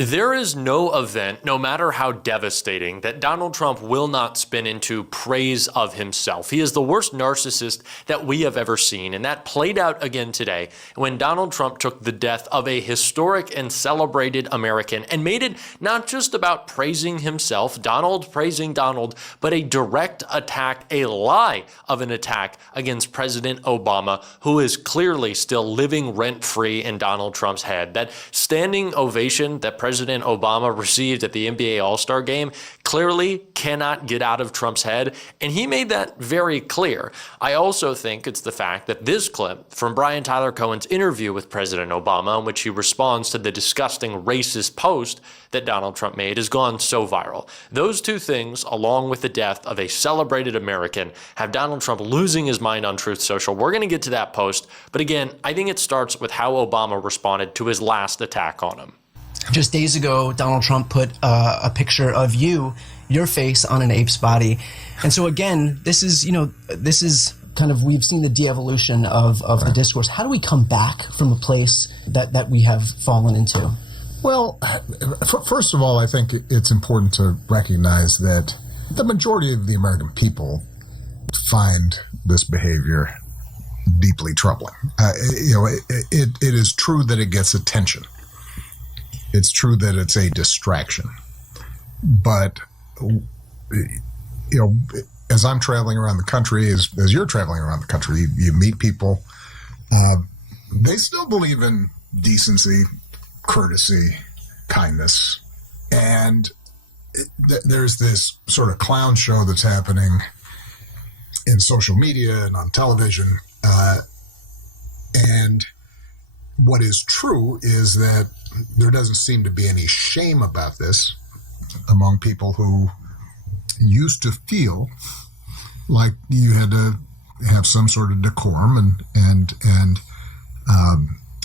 There is no event, no matter how devastating, that Donald Trump will not spin into praise of himself. He is the worst narcissist that we have ever seen, and that played out again today when Donald Trump took the death of a historic and celebrated American and made it not just about praising himself, Donald praising Donald, but a direct attack, a lie of an attack against President Obama, who is clearly still living rent-free in Donald Trump's head. That standing ovation that President Obama received at the NBA All-Star Game clearly cannot get out of Trump's head, and he made that very clear. I also think it's the fact that this clip from Brian Tyler Cohen's interview with President Obama, in which he responds to the disgusting racist post that Donald Trump made, has gone so viral. Those two things, along with the death of a celebrated American, have Donald Trump losing his mind on Truth Social. We're going to get to that post, but again, I think it starts with how Obama responded to his last attack on him. Just days ago, Donald Trump put a picture of your face on an ape's body. And so again, this is kind of, we've seen the de-evolution of the discourse. How do we come back from a place that we have fallen into? Well, first of all, I think it's important to recognize that the majority of the American people find this behavior deeply troubling. It is true that it gets attention. It's true that it's a distraction. But, as I'm traveling around the country, as you're traveling around the country, you meet people. They still believe in decency, courtesy, kindness. And there's this sort of clown show that's happening in social media and on television. And what is true is that there doesn't seem to be any shame about this among people who used to feel like you had to have some sort of decorum and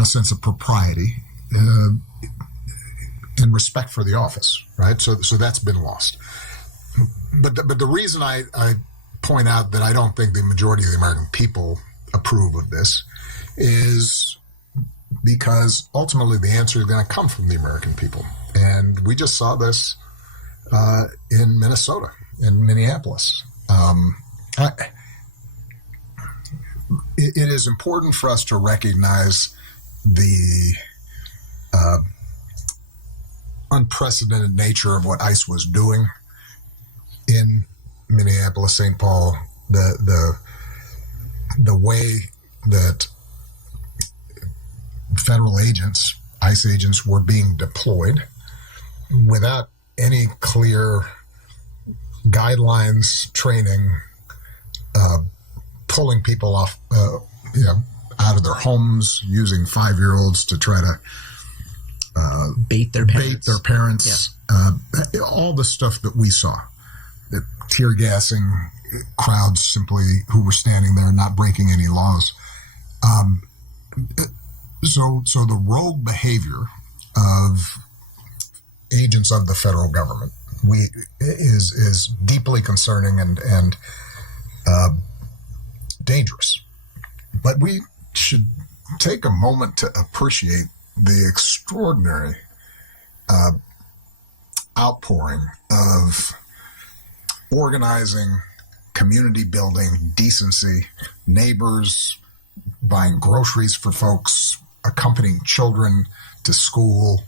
a sense of propriety and respect for the office, right? So that's been lost. But the reason I point out that I don't think the majority of the American people approve of this is because ultimately the answer is going to come from the American people. And we just saw this in Minnesota, in Minneapolis. It is important for us to recognize the unprecedented nature of what ICE was doing in Minneapolis, St. Paul, the way that federal agents, ICE agents, were being deployed without any clear guidelines, training, pulling people off, out of their homes, using 5-year-olds to try to bait their parents. Yeah. All the stuff that we saw, that tear gassing crowds simply who were standing there not breaking any laws. So the rogue behavior of agents of the federal government is deeply concerning and dangerous. But we should take a moment to appreciate the extraordinary outpouring of organizing, community building, decency, neighbors buying groceries for folks, accompanying children to school.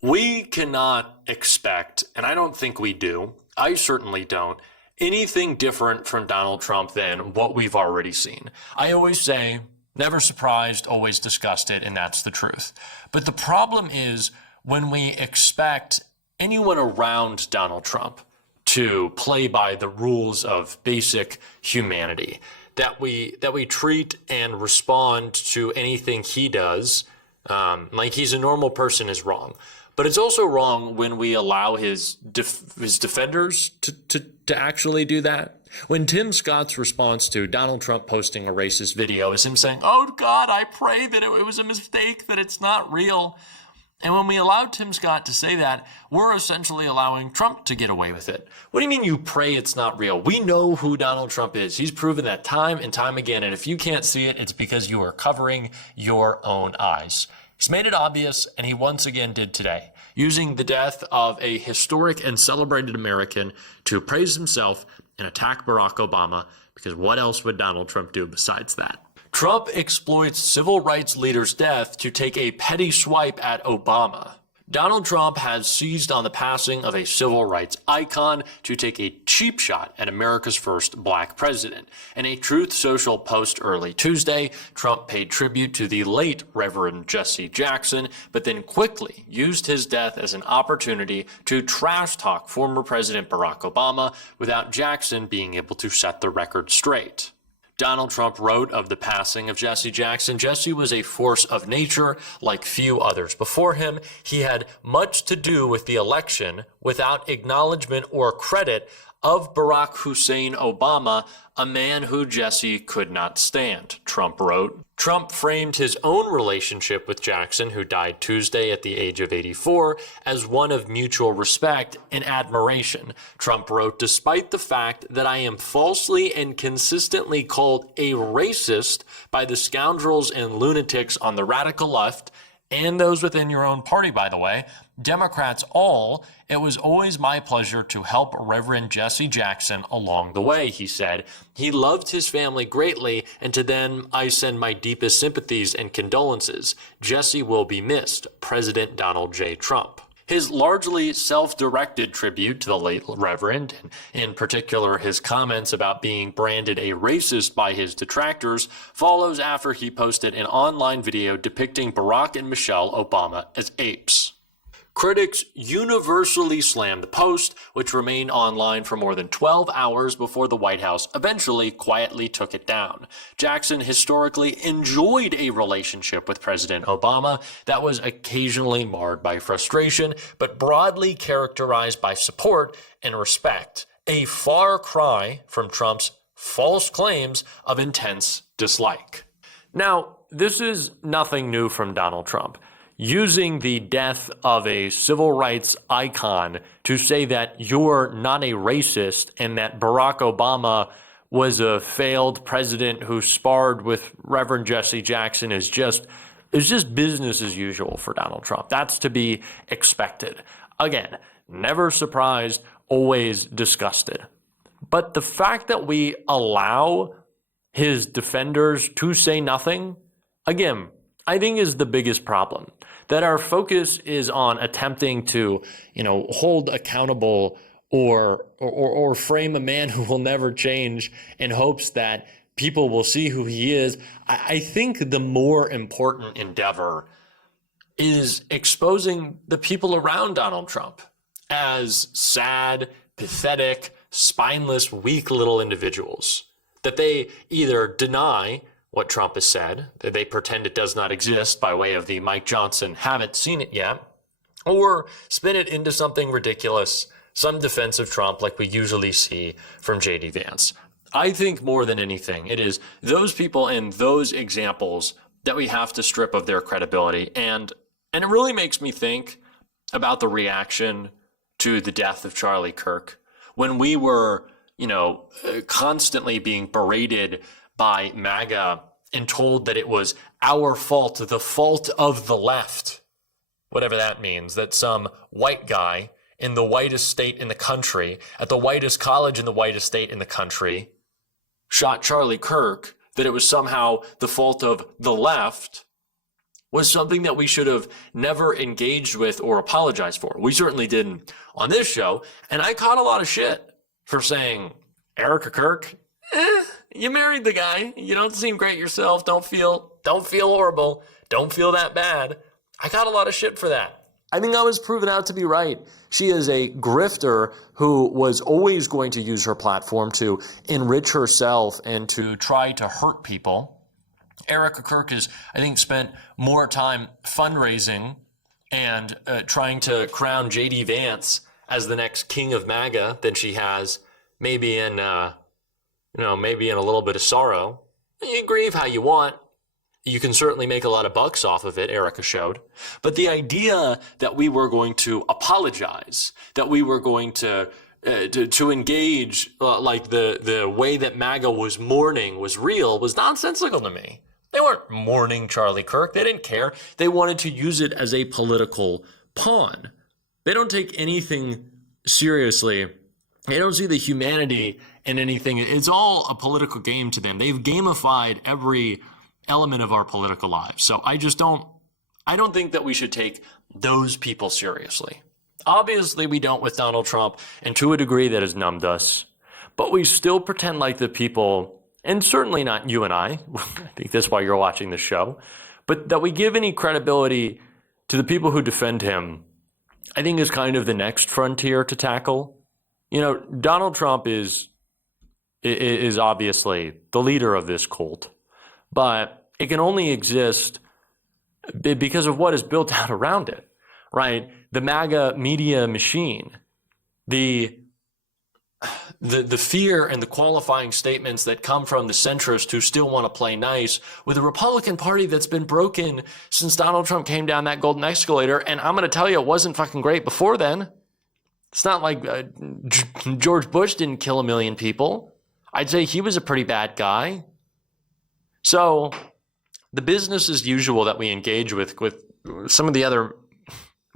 We cannot expect, and I don't think we do, I certainly don't, anything different from Donald Trump than what we've already seen. I always say, never surprised, always disgusted, and that's the truth. But the problem is when we expect anyone around Donald Trump to play by the rules of basic humanity, that we treat and respond to anything he does like he's a normal person is wrong. But it's also wrong when we allow his defenders to actually do that. When Tim Scott's response to Donald Trump posting a racist video is him saying, "Oh God, I pray that it was a mistake, that it's not real." And when we allow Tim Scott to say that, we're essentially allowing Trump to get away with it. What do you mean you pray it's not real? We know who Donald Trump is. He's proven that time and time again. And if you can't see it, it's because you are covering your own eyes. He's made it obvious, and he once again did today. using the death of a historic and celebrated American to praise himself and attack Barack Obama, because what else would Donald Trump do besides that? Trump exploits civil rights leader's death to take a petty swipe at Obama. Donald Trump has seized on the passing of a civil rights icon to take a cheap shot at America's first black president. In a Truth Social post early Tuesday, Trump paid tribute to the late Reverend Jesse Jackson, but then quickly used his death as an opportunity to trash talk former President Barack Obama without Jackson being able to set the record straight. Donald Trump wrote of the passing of Jesse Jackson, "Jesse was a force of nature like few others before him. He had much to do with the election without acknowledgement or credit of Barack Hussein Obama, a man who Jesse could not stand," Trump wrote. Trump framed his own relationship with Jackson, who died Tuesday at the age of 84, as one of mutual respect and admiration. Trump wrote, "Despite the fact that I am falsely and consistently called a racist by the scoundrels and lunatics on the radical left, and those within your own party, by the way, Democrats all, it was always my pleasure to help Reverend Jesse Jackson along the way," he said. "He loved his family greatly, and to them I send my deepest sympathies and condolences. Jesse will be missed. President Donald J. Trump." His largely self-directed tribute to the late Reverend, and in particular his comments about being branded a racist by his detractors, follows after he posted an online video depicting Barack and Michelle Obama as apes. Critics universally slammed the post, which remained online for more than 12 hours before the White House eventually quietly took it down. Jackson historically enjoyed a relationship with President Obama that was occasionally marred by frustration, but broadly characterized by support and respect, a far cry from Trump's false claims of intense dislike. Now, this is nothing new from Donald Trump. Using the death of a civil rights icon to say that you're not a racist and that Barack Obama was a failed president who sparred with Reverend Jesse Jackson is just business as usual for Donald Trump. That's to be expected. Again, never surprised, always disgusted. But the fact that we allow his defenders to say nothing, again, I think is the biggest problem. That our focus is on attempting to, hold accountable or frame a man who will never change in hopes that people will see who he is. I think the more important endeavor is exposing the people around Donald Trump as sad, pathetic, spineless, weak little individuals. That they either deny what Trump has said, that they pretend it does not exist by way of the Mike Johnson haven't seen it yet, or spin it into something ridiculous, some defense of Trump like we usually see from J.D. Vance. I think more than anything, it is those people and those examples that we have to strip of their credibility. And it really makes me think about the reaction to the death of Charlie Kirk when we were, constantly being berated by MAGA and told that it was our fault, the fault of the left, whatever that means, that some white guy in the whitest state in the country, at the whitest college in the whitest state in the country, shot Charlie Kirk, that it was somehow the fault of the left, was something that we should have never engaged with or apologized for. We certainly didn't on this show, and I caught a lot of shit for saying, Erica Kirk, you married the guy. You don't seem great yourself. Don't feel horrible. Don't feel that bad. I got a lot of shit for that. I think I was proven out to be right. She is a grifter who was always going to use her platform to enrich herself and to try to hurt people. Erica Kirk has, I think, spent more time fundraising and trying to crown J.D. Vance as the next king of MAGA than she has maybe in maybe in a little bit of sorrow. You grieve how you want. You can certainly make a lot of bucks off of it, Erica showed. But the idea that we were going to apologize, that we were going to engage like the way that MAGA was mourning was real, was nonsensical to me. They weren't mourning Charlie Kirk. They didn't care. They wanted to use it as a political pawn. They don't take anything seriously. They don't see the humanity in anything. It's all a political game to them. They've gamified every element of our political lives. So I don't think that we should take those people seriously. Obviously, we don't with Donald Trump, and to a degree that has numbed us. But we still pretend like the people, and certainly not you and I think that's why you're watching this show, but that we give any credibility to the people who defend him, I think is kind of the next frontier to tackle. You know, Donald Trump is obviously the leader of this cult, but it can only exist because of what is built out around it, right? The MAGA media machine, the fear and the qualifying statements that come from the centrists who still want to play nice with a Republican Party that's been broken since Donald Trump came down that golden escalator. And I'm going to tell you, it wasn't fucking great before then. It's not like George Bush didn't kill 1 million people. I'd say he was a pretty bad guy. So the business as usual that we engage with some of the other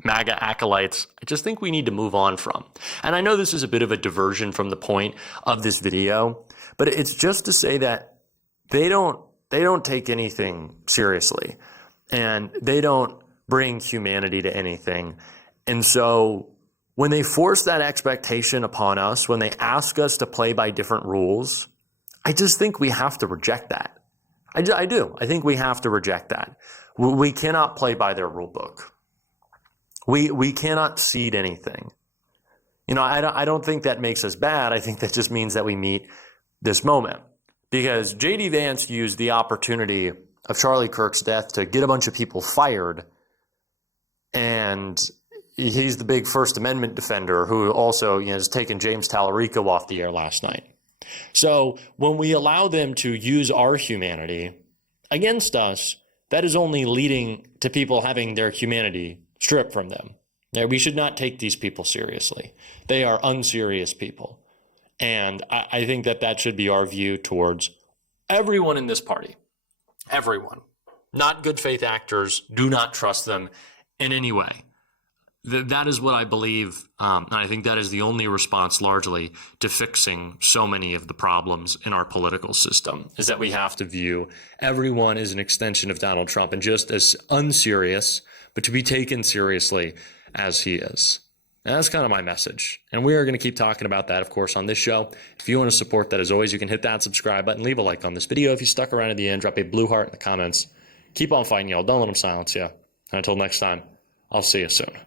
MAGA acolytes, I just think we need to move on from. And I know this is a bit of a diversion from the point of this video, but it's just to say that they don't take anything seriously, and they don't bring humanity to anything. And so when they force that expectation upon us, when they ask us to play by different rules, I just think we have to reject that. I do. I think we have to reject that. We cannot play by their rule book. We cannot cede anything. You know, I don't think that makes us bad. I think that just means that we meet this moment. Because J.D. Vance used the opportunity of Charlie Kirk's death to get a bunch of people fired. And he's the big First Amendment defender who also, you know, has taken James Tallarico off the air last night. So when we allow them to use our humanity against us, that is only leading to people having their humanity stripped from them. Now, we should not take these people seriously. They are unserious people. And I think that should be our view towards everyone in this party. Everyone. Not good faith actors. Do not trust them in any way. That is what I believe, and I think that is the only response largely to fixing so many of the problems in our political system, is that we have to view everyone as an extension of Donald Trump and just as unserious, but to be taken seriously as he is. And that's kind of my message. And we are going to keep talking about that, of course, on this show. If you want to support that, as always, you can hit that subscribe button, leave a like on this video. If you stuck around to the end, drop a blue heart in the comments. Keep on fighting, y'all. Don't let them silence you. And until next time, I'll see you soon.